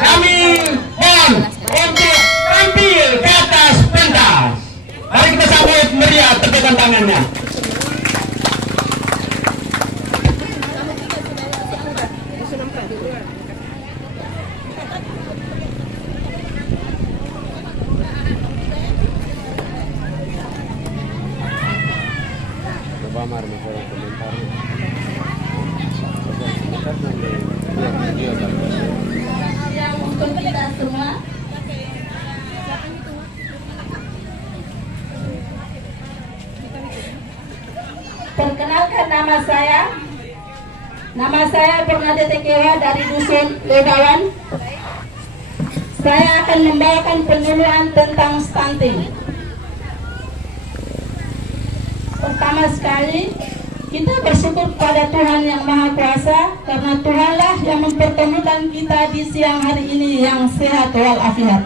kami dan untuk tampil ke atas pentas. Mari kita sambut meriah tepukan tangannya. Untuk kita semua, perkenalkan nama saya Bernadette Kewa dari Dusun Ledawan. Saya akan membawakan penyuluhan tentang stunting. Pertama sekali, kita bersyukur pada Tuhan yang Maha Kuasa, karena Tuhanlah yang mempertemukan kita di siang hari ini yang sehat walafiat.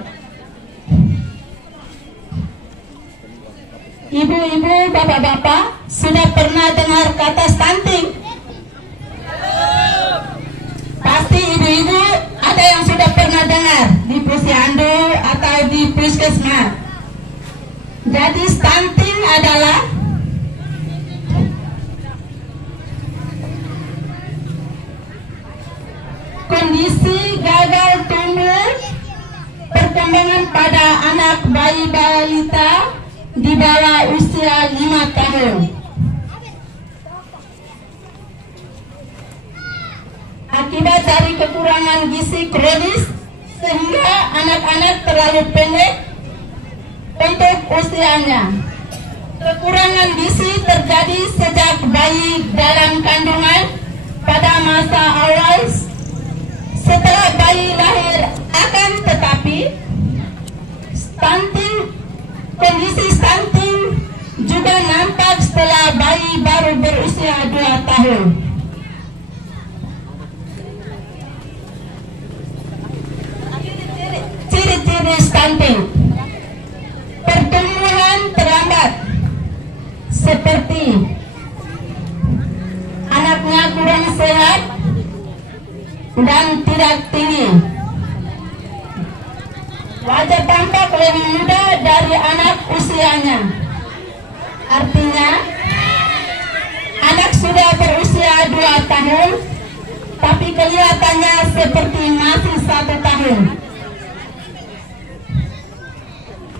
Ibu-ibu, bapak-bapak, sudah pernah dengar kata stunting? Pasti ibu-ibu ada yang sudah pernah dengar di posyandu atau di puskesmas. Jadi stunting adalah kondisi gagal tumbuh perkembangan pada anak bayi balita di bawah usia 5 tahun. Akibat dari kekurangan gizi kronis sehingga anak-anak terlalu pendek untuk usianya. Kekurangan gizi terjadi sejak bayi dalam kandungan pada masa awal setelah bayi lahir, akan tetapi kondisi stunting juga nampak setelah bayi baru berusia 2 tahun. Ciri-ciri stunting: pertumbuhan terlambat, seperti anaknya kurang sehat dan tidak tinggi. Wajah tampak lebih muda dari anak usianya. Artinya, anak sudah berusia 2 tahun, tapi kelihatannya seperti masih 1 tahun.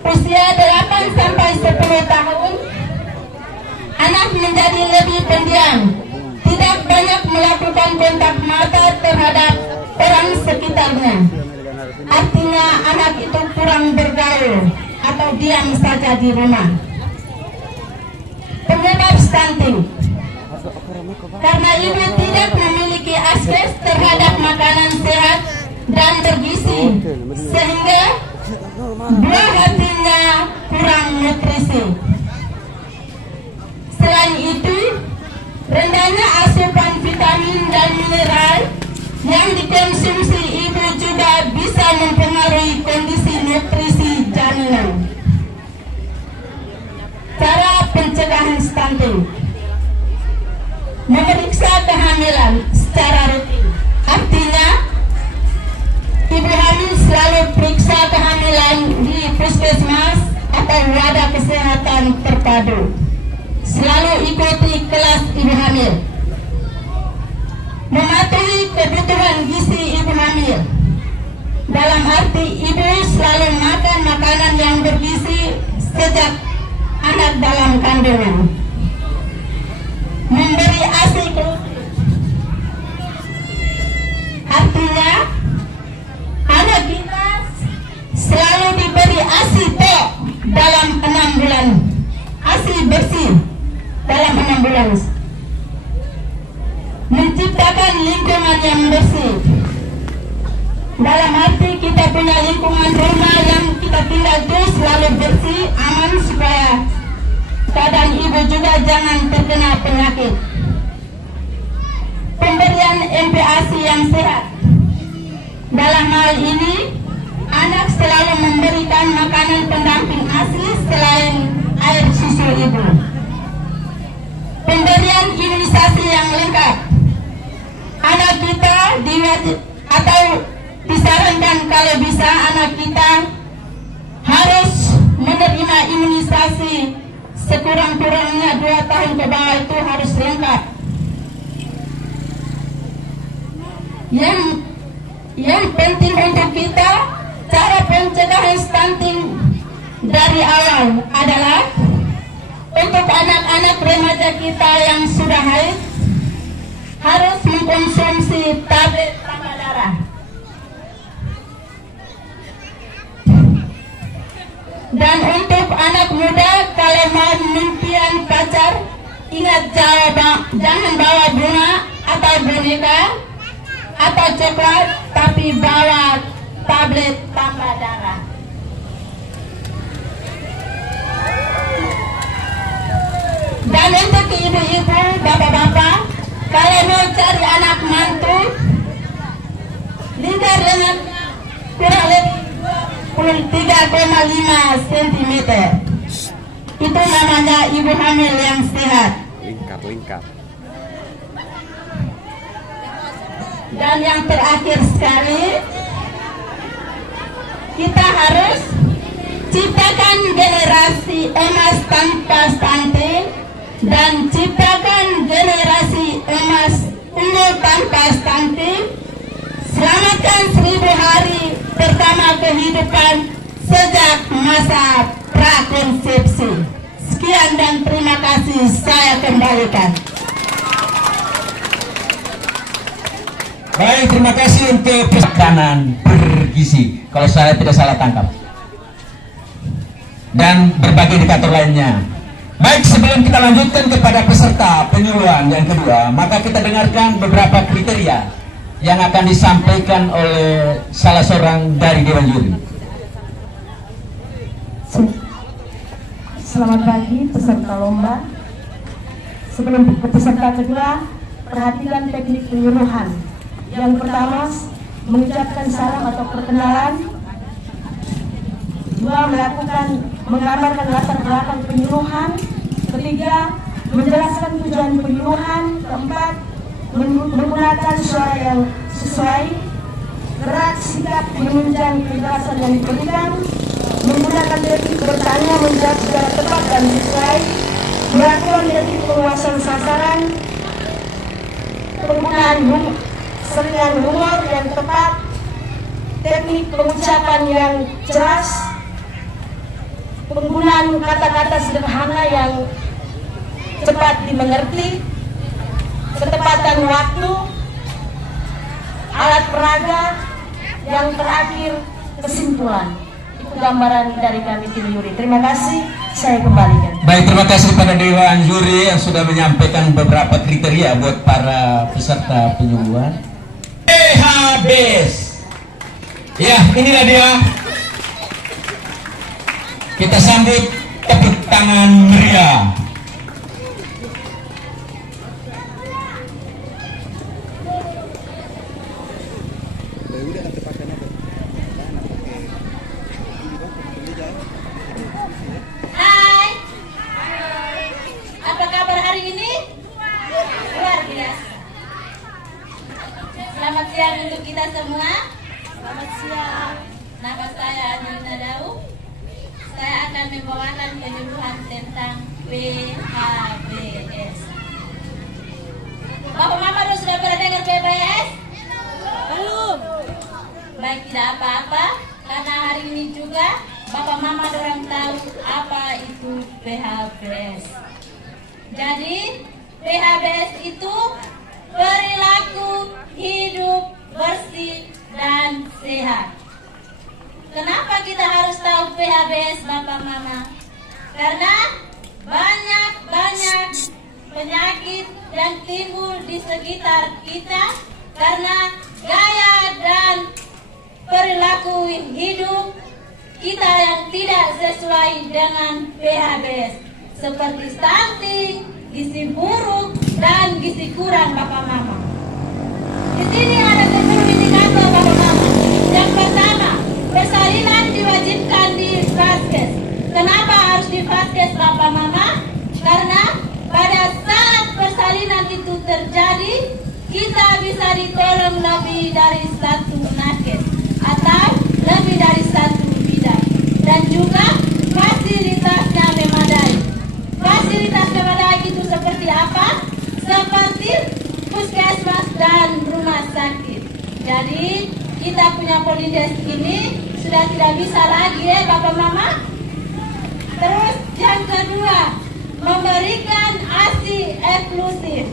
Usia 8-10 tahun, anak menjadi lebih pendiam, tidak banyak melakukan kontak mata terhadap orang sekitarnya. Artinya anak itu kurang bergaul atau diam saja di rumah. Penyebab stunting: karena ibu tidak memiliki akses terhadap makanan sehat dan bergizi, sehingga buah hatinya kurang nutrisi. Selain itu, rendahnya asupan vitamin dan mineral yang dikonsumsi ibu juga bisa mempengaruhi kondisi nutrisi janin. Cara pencegahan stunting: memeriksa kehamilan secara rutin. Artinya, ibu hamil selalu periksa kehamilan di puskesmas atau wadah kesehatan terpadu. Selalu ikuti kelas ibu hamil. Mematuhi kebutuhan gizi ibu hamil, dalam arti ibu selalu makan makanan yang bergizi sejak anak dalam kandungan. Memberi ASI artinya anak kita selalu diberi ASI dalam 6 bulan, ASI bersih dalam 6 bulan. Menciptakan lingkungan yang bersih, dalam arti kita punya lingkungan rumah yang kita tinggal itu selalu bersih, aman, supaya keadaan ibu juga jangan terkena penyakit. Pemberian MPASI yang sehat, dalam hal ini anak selalu memberikan makanan pendamping ASI selain air susu ibu. Pemberian imunisasi yang lengkap, anak kita diwajib atau disarankan kalau bisa anak kita harus menerima imunisasi sekurang-kurangnya 2 tahun ke bawah, itu harus lengkap. Yang penting untuk kita, cara pencegahan stunting dari awal adalah untuk anak-anak remaja kita yang sudah haid harus mengkonsumsi tablet tambah darah. Dan untuk anak muda, kalau mau mimpian pacar, ingat jangan bawa bunga atau boneka atau coklat, tapi bawa tablet tambah darah. Dan untuk ibu-ibu, bapak-bapak, kalau mau cari anak mantu, lingkar lengan kurang lebih 23,5 cm. Itu namanya ibu hamil yang sehat. Lingkar. Dan yang terakhir sekali, kita harus ciptakan generasi emas tanpa stunting dan ciptakan generasi emas unggul tanpa stunting. Selamatkan 1000 hari pertama kehidupan sejak masa prakonsepsi. Sekian dan terima kasih, saya kembalikan. Baik, terima kasih untuk makanan bergizi, kalau saya tidak salah tangkap, dan berbagai indikator lainnya. Baik, sebelum kita lanjutkan kepada peserta penyuluhan yang kedua, maka kita dengarkan beberapa kriteria yang akan disampaikan oleh salah seorang dari Dewan Juri. Selamat pagi peserta lomba. Sebelum ke peserta kedua, perhatikan teknik penyuluhan. Yang pertama, mengucapkan salam atau perkenalan. 2, menggambarkan latar belakang penyuluhan. 3, menjelaskan tujuan penyuluhan. 4, menggunakan suara yang sesuai. Gerak sikap menunjang penjelasan yang diberikan. Menggunakan teknik bertanya menjawab secara tepat dan sesuai. Melakukan teknik penguasaan sasaran. Penggunaan selingan humor yang tepat. Teknik pengucapan yang jelas. Penggunaan kata-kata sederhana yang cepat dimengerti. Ketepatan waktu. Alat peraga. Yang terakhir, kesimpulan. Itu gambaran dari kami tim juri. Terima kasih, saya kembalikan. Baik, terima kasih kepada Dewan Juri yang sudah menyampaikan beberapa kriteria buat para peserta penyuluhan. PHBS. Ya, inilah dia. Kita sambut tepuk tangan meriah. Hai. Apa kabar hari ini? Luar biasa. Selamat siang untuk kita semua. Selamat siang. Nama saya Angelina Dau. Saya akan membawakan penyuluhan tentang PHBS. Bapak Mama sudah pernah dengar PHBS? Belum. Baik, tidak apa-apa, karena hari ini juga Bapak Mama dorang tahu apa itu PHBS. Jadi PHBS itu perilaku hidup bersih dan sehat. Kenapa kita harus tahu PHBS, Bapak Mama? Karena banyak penyakit yang timbul di sekitar kita karena gaya dan perilaku hidup kita yang tidak sesuai dengan PHBS, seperti stunting, gizi buruk, dan gizi kurang, Bapak Mama. Di sini ada 10 indikator, Bapak Mama. Yang pertama, persalinan diwajibkan di Vaskes. Kenapa harus di Vaskes, Bapak Mama? Karena pada saat persalinan itu terjadi, kita bisa ditolong lebih dari 1 nakes atau kita punya Polides ini sudah tidak bisa lagi ya Bapak Mama. Terus yang kedua, memberikan ASI eksklusif.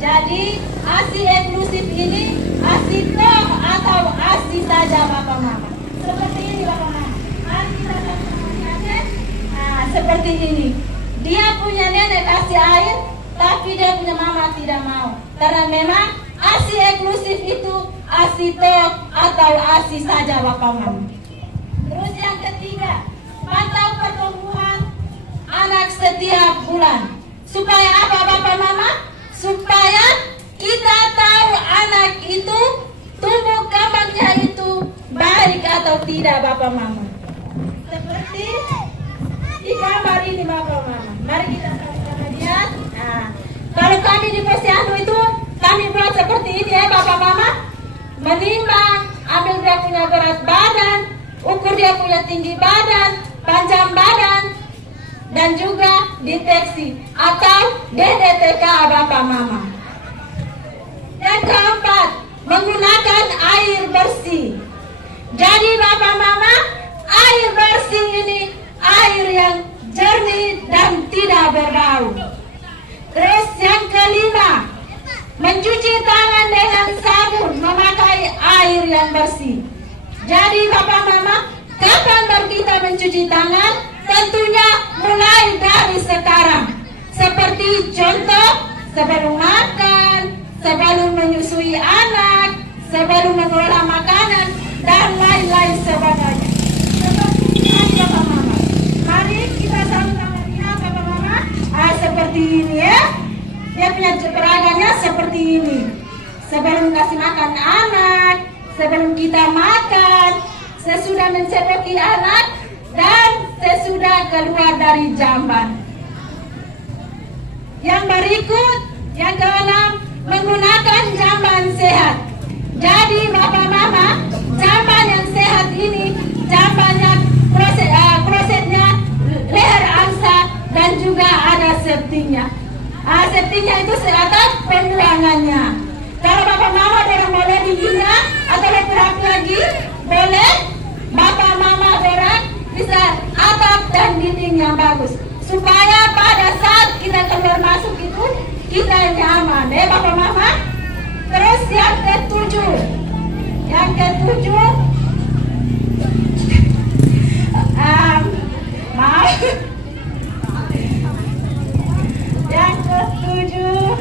Jadi ASI eksklusif ini ASI toh atau ASI saja Bapak Mama. Seperti ini Bapak Mama. ASI saja nenek. Nah, seperti ini. Dia punya nenek kasih air, tapi dia punya mama tidak mau. Karena memang ASI eksklusif itu ASI toh atau ASI saja Bapak Mama. Terus yang ketiga, pantau pertumbuhan anak setiap bulan. Supaya apa Bapak Mama? Supaya kita tahu anak itu tumbuh kembangnya itu baik atau tidak Bapak Mama. Seperti di gambar ini Bapak Mama. Mari kita sama-sama lihat. Nah, kalau kami di Posyandu itu kami buat seperti ini ya Bapak Mama. Menimbang, ambil dia punya berat badan, ukur dia punya tinggi badan, panjang badan, dan juga deteksi atau DDTK Bapak Mama. Yang keempat, menggunakan air bersih. Jadi Bapak Mama, air bersih ini air yang jernih dan tidak berbau. Terus yang kelima, mencuci tangan dengan sabun, memakai air yang bersih. Jadi Bapak Mama, kapan baru kita mencuci tangan? Tentunya mulai dari sekarang. Seperti contoh, sebelum makan, sebelum menyusui anak, sebelum mengolah makanan, dan lain-lain sebagainya. Seperti ini Bapak Mama. Mari kita sama-sama lihat Bapak Mama. Seperti ini ya. Dia punya peragamnya seperti ini. Sebelum kasih makan anak, sebelum kita makan, sesudah mencekoki anak, dan sesudah keluar dari jamban. Yang berikut, yang keenam, menggunakan jamban sehat. Jadi Bapak Mama, jamban yang sehat ini jambannya klosetnya leher angsa dan juga ada septinya. Septinya itu seatas pembuangannya. Kalau Bapak Mama orang boleh dinginnya atau lebih rapi lagi, boleh Bapak Mama orang bisa atap dan dinding yang bagus. Supaya pada saat kita keluar masuk itu kita nyaman, Bapak Mama. Terus yang ketujuh, maaf. Yang ketujuh,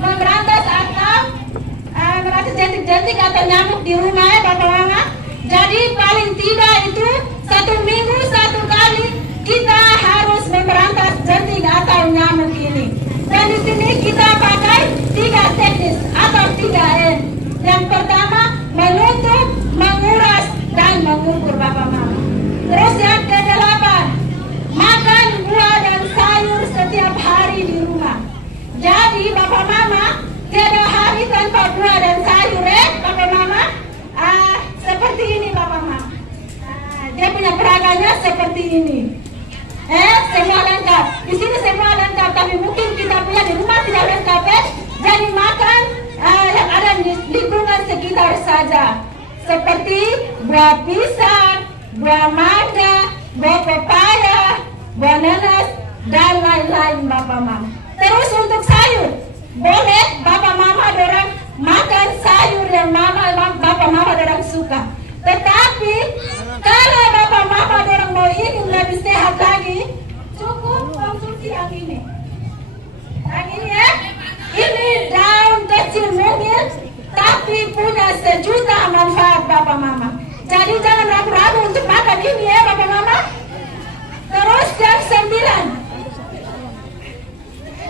memberantas jentik-jentik atau nyamuk di rumah ya Bapak Mama. Jadi paling tidak itu 1 minggu 1 kali kita harus memberantas jentik atau nyamuk ini. Dan di sini kita pakai 3 teknis atau 3M. Yang pertama, menutup, menguras, dan mengukur Bapak Mama. Terus yang ke-8, makan buah dan sayur setiap hari di rumah. Jadi Bapak Mama, tiada hari tanpa buah dan sayur Bapak Mama. Seperti ini Bapak Mama. Dia punya peragamnya seperti ini. Semua lengkap. Di sini semua lengkap, tapi mungkin kita punya di rumah tidak lengkap Jadi makan yang ada di lingkungan sekitar saja. Seperti buah pisang, buah mangga, buah pepaya, buah nanas, dan lain-lain Bapak Mama. Terus untuk sayur, boleh Bapak Mama dorang makan sayur yang Bapak Mama dorang suka. Tetapi kalau Bapak Mama dorang mau ingin lebih sehat lagi, cukup konsumsi yang ini. Yang ini ya, ini daun kecil mungkin, tapi punya sejuta manfaat Bapak Mama. Jadi jangan ragu-ragu untuk makan ini ya Bapak Mama. Terus yang 9,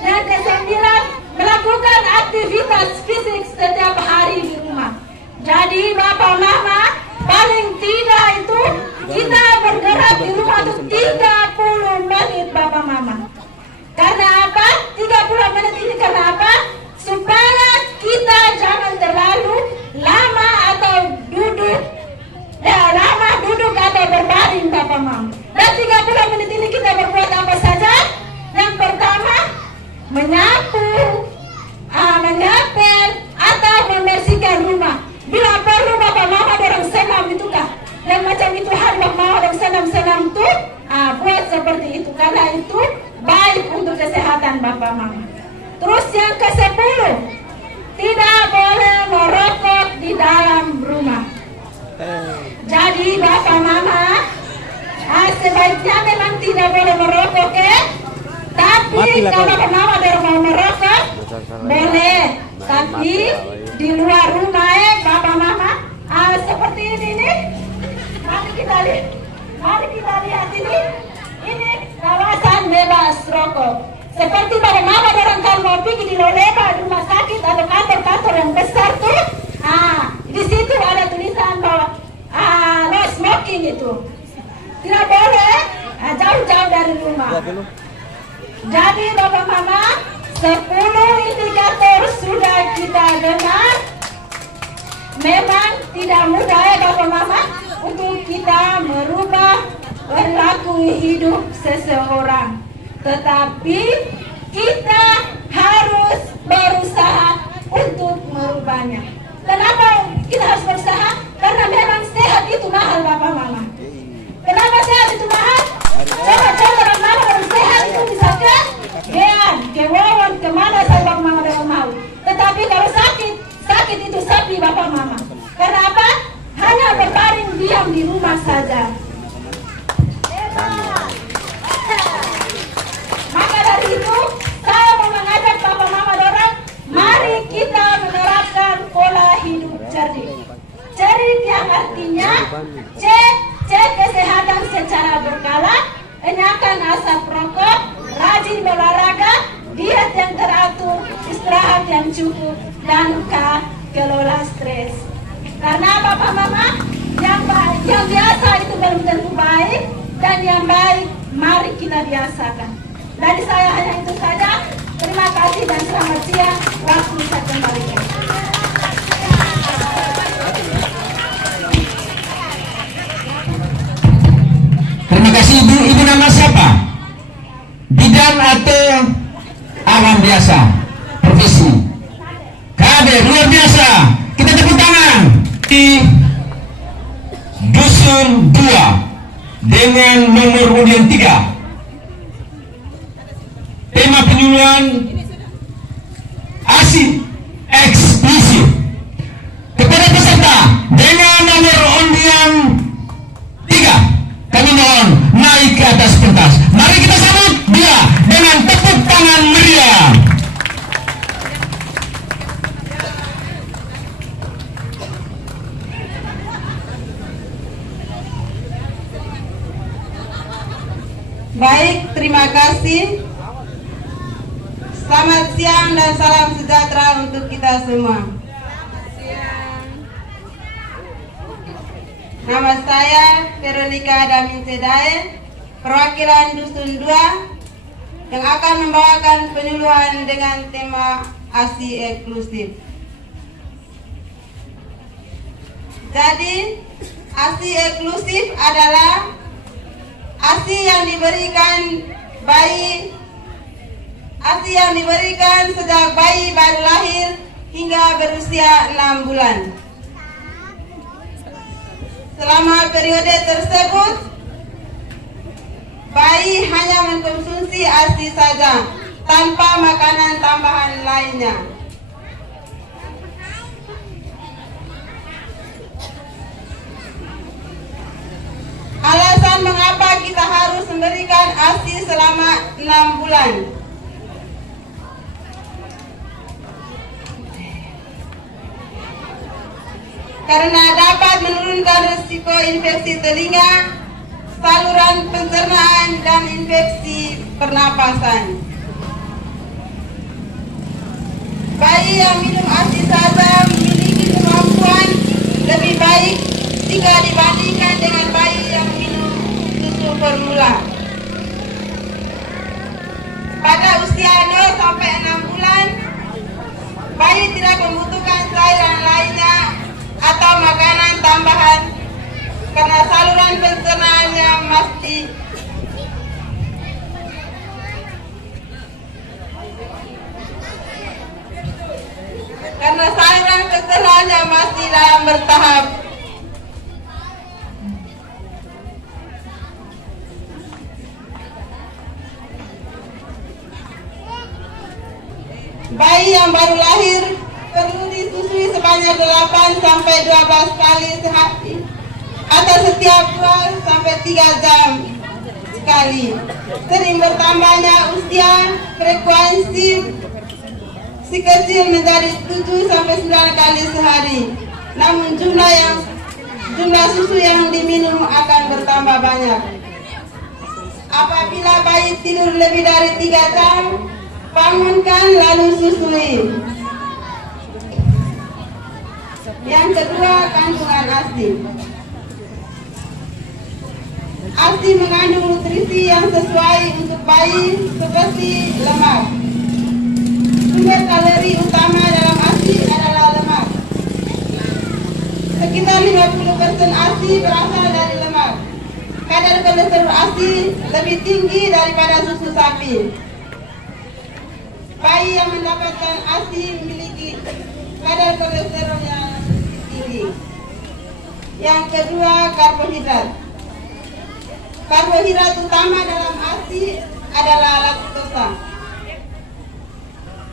yang ke-9, melakukan aktivitas fisik setiap hari di rumah. Jadi Bapak Mama, paling tidak itu kita bergerak di rumah itu 30 menit Bapak Mama. Karena apa? 30 menit ini karena apa? Supaya kita jangan terlalu lama atau duduk atau berbaring Bapak Mama. Dan 30 menit ini kita berbuat apa saja? Yang pertama, menyapu, mengepel, atau Bapak Mama. Terus yang ke-10, tidak boleh merokok di dalam rumah. Jadi Bapak Mama, sebaiknya memang tidak boleh merokok, tapi kalau Bapak Mama mau merokok, boleh. Tapi di luar rumah Bapak Mama, seperti ini nih. Mari kita lihat ini kawasan bebas rokok. Seperti Bapak Mama orang kalau mau pergi di Loleba, di rumah sakit atau kantor-kantor yang besar tuh, di situ ada tulisan bahwa no smoking itu. Tidak boleh jauh-jauh dari rumah. Jadi Bapak Mama, 10 indikator sudah kita dengar. Memang tidak mudah Bapak Mama untuk kita merubah perilaku hidup seseorang. Tetapi kita harus berusaha untuk merubahnya. Kenapa kita harus berusaha? Karena memang sehat itu mahal Bapak Mama. Kenapa sehat itu mahal? Coba orang mama orang sehat itu bisa ke Wawon, kemana saya Bapak Mama dengan mau. Tetapi kalau sakit itu sepi Bapak Mama. Karena apa? Hanya berbaring diam di rumah saja. Maka dari itu saya mau mengajak Bapak Mama dorang, mari kita menerapkan pola hidup cerdik. Cerdik yang artinya cek kesehatan secara berkala, enyahkan asap rokok, rajin berolahraga, diet yang teratur, istirahat yang cukup, dan kelola stres. Karena Bapak Mama, yang biasa itu belum tentu baik, dan yang baik mari kita biasakan. Dari saya hanya itu saja. Terima kasih dan selamat siang. Waktu saya kembalikan. Terima kasih Ibu. Ibu nama siapa? Bidan atau awam biasa? Profesi? Kader, luar biasa. Kita tepuk tangan. Di Dusun 2 dengan nomor undian 3. Tema penyuluhan ASI eksklusif kepada peserta dengan nomor undian 3. Kami mohon naik ke atas pentas. Mari kita sambut dia dengan tepuk tangan meriah. Baik, terima kasih. Selamat siang dan salam sejahtera untuk kita semua. Nama saya Veronica Damin Sedae, perwakilan Dusun 2 yang akan membawakan penyuluhan dengan tema ASI eksklusif. Jadi, ASI eksklusif adalah ASI yang diberikan sejak bayi baru lahir hingga berusia 6 bulan. Selama periode tersebut, bayi hanya mengkonsumsi ASI saja, tanpa makanan tambahan lainnya. Alasan mengapa kita harus memberikan ASI selama 6 bulan. Karena dapat menurunkan risiko infeksi telinga, saluran pencernaan, dan infeksi pernapasan. Bayi yang minum ASI saja memiliki kemampuan lebih baik jika dibandingkan dengan bayi yang minum susu formula. Pada usia 0 sampai 6 bulan, bayi tidak membutuhkan cairan lainnya atau makanan tambahan karena saluran pencernaannya masih dalam bertahap. sebanyak 8 sampai 12 kali sehari atau setiap 2 sampai 3 jam sekali. Sering bertambahnya usia, frekuensi si kecil menjadi 7 sampai 9 kali sehari. Namun jumlah susu yang diminum akan bertambah banyak. Apabila bayi tidur lebih dari 3 jam, bangunkan lalu susui. Yang kedua, kandungan ASI. ASI mengandung nutrisi yang sesuai untuk bayi seperti lemak. Sumber kalori utama dalam ASI adalah lemak. Sekitar 50% ASI berasal dari lemak. Kadar kolesterol ASI lebih tinggi daripada susu sapi. Bayi yang mendapatkan ASI memiliki kadar kolesterol yang tinggi. Yang kedua, karbohidrat. Karbohidrat utama dalam ASI adalah laktosa.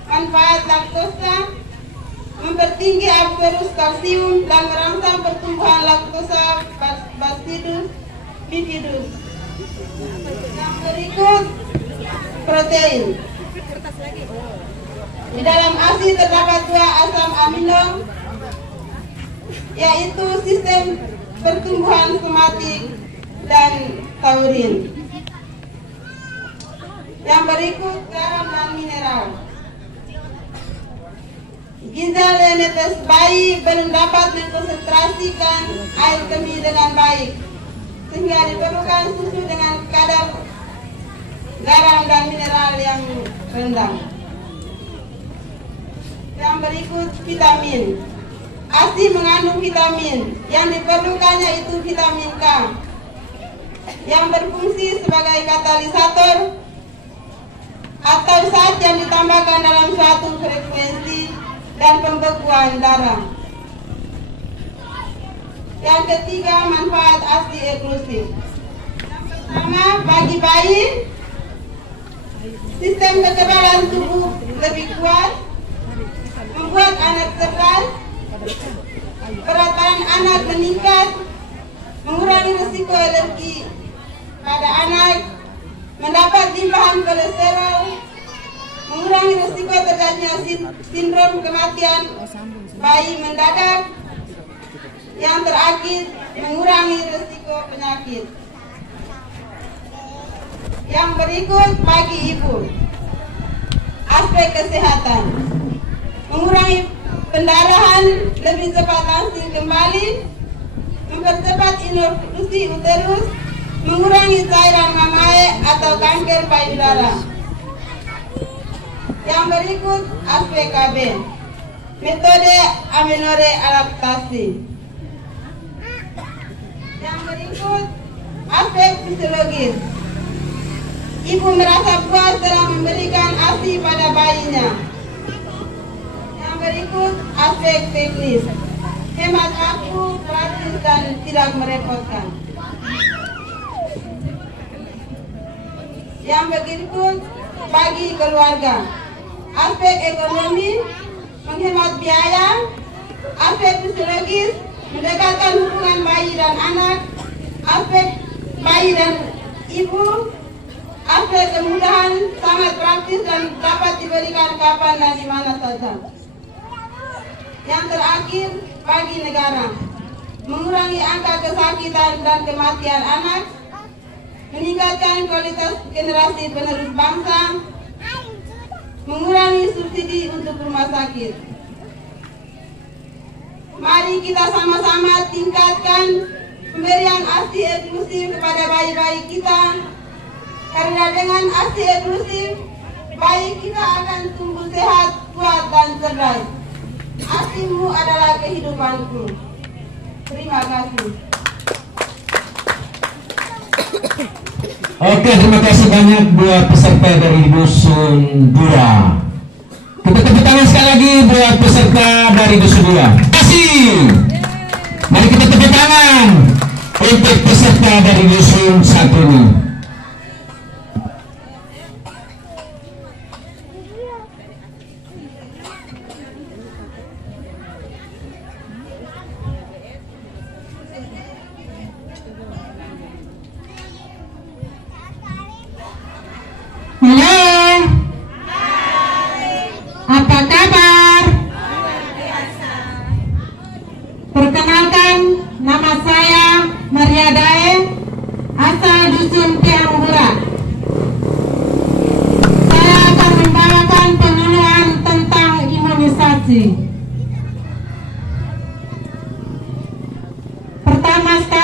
Manfaat laktosa mempertinggi absorpsi kalsium dan merangsang pertumbuhan laktosa bacillus bifidus. Yang berikut, protein. Di dalam ASI terdapat 2 asam amino, yaitu sistem pertumbuhan somatik dan taurin. Yang berikut, garam dan mineral. Ginjal dan netes bayi belum dapat mengkonsentrasikan air kemih dengan baik, sehingga diperlukan susu dengan kadar garam dan mineral yang rendah. Yang berikut, vitamin. ASI mengandung vitamin, yang diperlukan yaitu vitamin K, yang berfungsi sebagai katalisator atau zat yang ditambahkan dalam suatu frekuensi dan pembekuan darah. Yang ketiga, manfaat ASI eksklusif. Yang pertama, bagi bayi, sistem kekebalan tubuh lebih kuat, membuat anak cerdas, berat badan anak meningkat, mengurangi risiko alergi pada anak, mendapat limpahan kolesterol, mengurangi risiko terjadinya sindrom kematian bayi mendadak. Yang terakhir, mengurangi risiko penyakit. Yang berikut, bagi ibu, aspek kesehatan: mengurangi pendarahan, lebih cepat langsing kembali, mempercepat involusi uterus, mengurangi cairan mamae atau kanker payudara. Yang berikut, aspek KB, metode amenore adaptasi. Yang berikut, aspek fisiologis. Ibu merasa puas setelah memberikan ASI pada bayinya. Yang berikut, aspek teknis. Hemat waktu, praktis, dan tidak merepotkan. Yang berikut, bagi keluarga. Aspek ekonomi, menghemat biaya. Aspek fisiologis, mendekatkan hubungan bayi dan anak. Aspek bayi dan ibu. Aspek kemudahan, sangat praktis dan dapat diberikan kapan dan di mana saja. Yang terakhir, bagi negara, mengurangi angka kesakitan dan kematian anak, meningkatkan kualitas generasi penerus bangsa, mengurangi subsidi untuk rumah sakit. Mari kita sama-sama tingkatkan pemberian ASI eksklusif kepada bayi-bayi kita, karena dengan ASI eksklusif, bayi kita akan tumbuh sehat, kuat, dan cerdas. ASImu adalah kehidupanku. Terima kasih. Oke, terima kasih banyak buat peserta dari Dusun Dura. Kita tepuk tangan sekali lagi buat peserta dari Dusun Dura. Terima kasih. Mari kita tepuk tangan untuk peserta dari Dusun satu ini.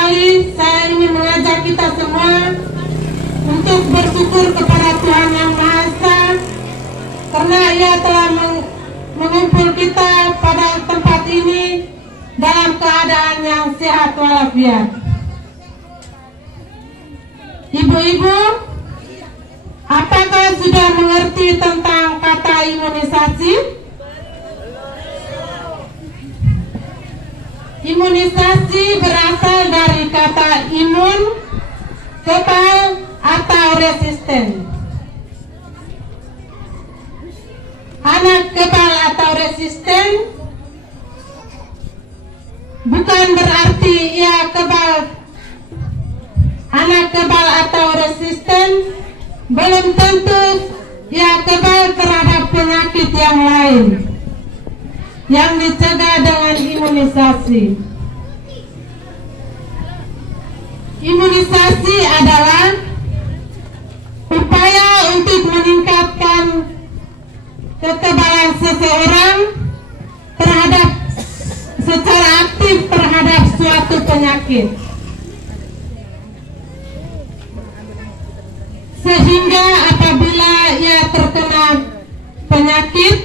sekali saya ingin mengajak kita semua untuk bersyukur kepada Tuhan Yang Maha Esa karena Ia telah mengumpul kita pada tempat ini dalam keadaan yang sehat walafiat. Ibu-ibu, apakah sudah mengerti tentang kata imunisasi? Imunisasi berasal dari kata imun, kebal atau resisten. Anak kebal atau resisten bukan berarti ia kebal. Anak kebal atau resisten belum tentu ia kebal terhadap penyakit yang lain yang dicegah dengan imunisasi. Imunisasi adalah upaya untuk meningkatkan kekebalan seseorang terhadap secara aktif terhadap suatu penyakit, sehingga apabila ia terkena penyakit,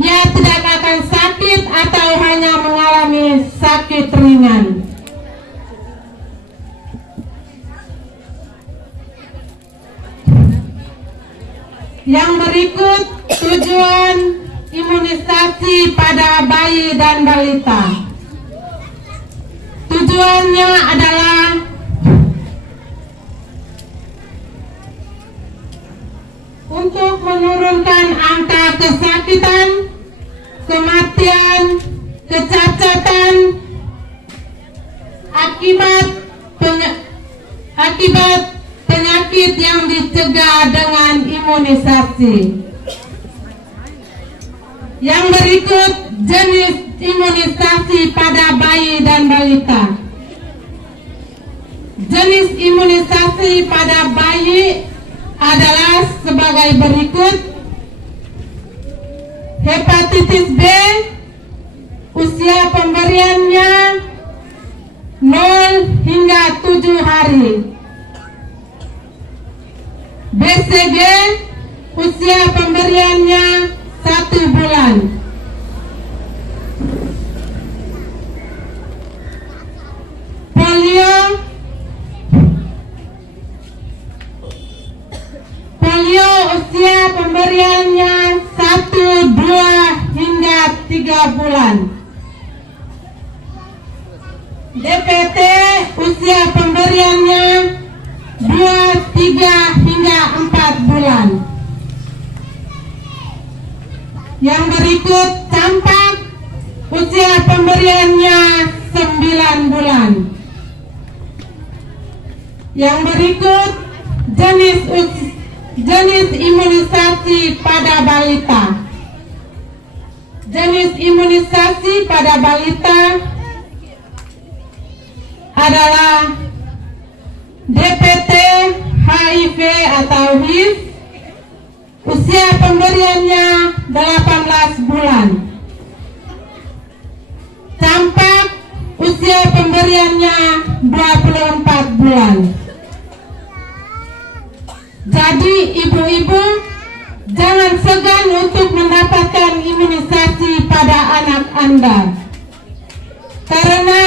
ia tidak akan sakit atau hanya mengalami sakit ringan. Yang berikut tujuan imunisasi pada bayi dan balita. Tujuannya adalah untuk menurunkan angka kesakitan, kematian, kecacatan akibat penyakit yang dicegah dengan imunisasi. Yang berikut jenis imunisasi pada bayi dan balita. Jenis imunisasi pada bayi adalah sebagai berikut. Hepatitis B, usia pemberiannya 0 hingga 7 hari. BCG, usia pemberiannya 1 bulan. Polio usia pemberiannya 1, 2 hingga 3 bulan. DPT usia pemberiannya 2, 3 hingga 4 bulan. Yang berikut campak, usia pemberiannya 9 bulan. Yang berikut jenis imunisasi pada balita. Jenis imunisasi pada balita adalah DPT, HIV atau HIV, usia pemberiannya 18 bulan. Campak, usia pemberiannya 24 bulan. Jadi ibu-ibu jangan segan untuk mendapatkan imunisasi pada anak Anda, karena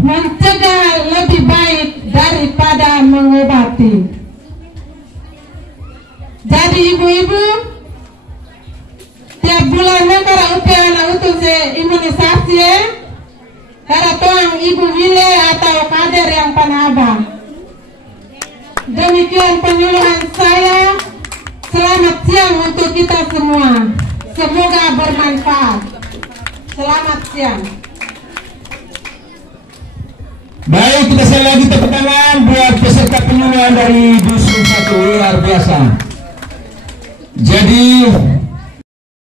mencegah lebih baik daripada mengobati. Jadi ibu-ibu tiap bulan negara upaya anak utuh imunisasi karena tuang ibu wile atau kader yang panabang. Demikian penyuluhan saya. Selamat siang untuk kita semua. Semoga bermanfaat. Selamat siang. Baik, kita sekali lagi tepuk tangan buat peserta penyuluhan dari Dusun 1, luar biasa. Jadi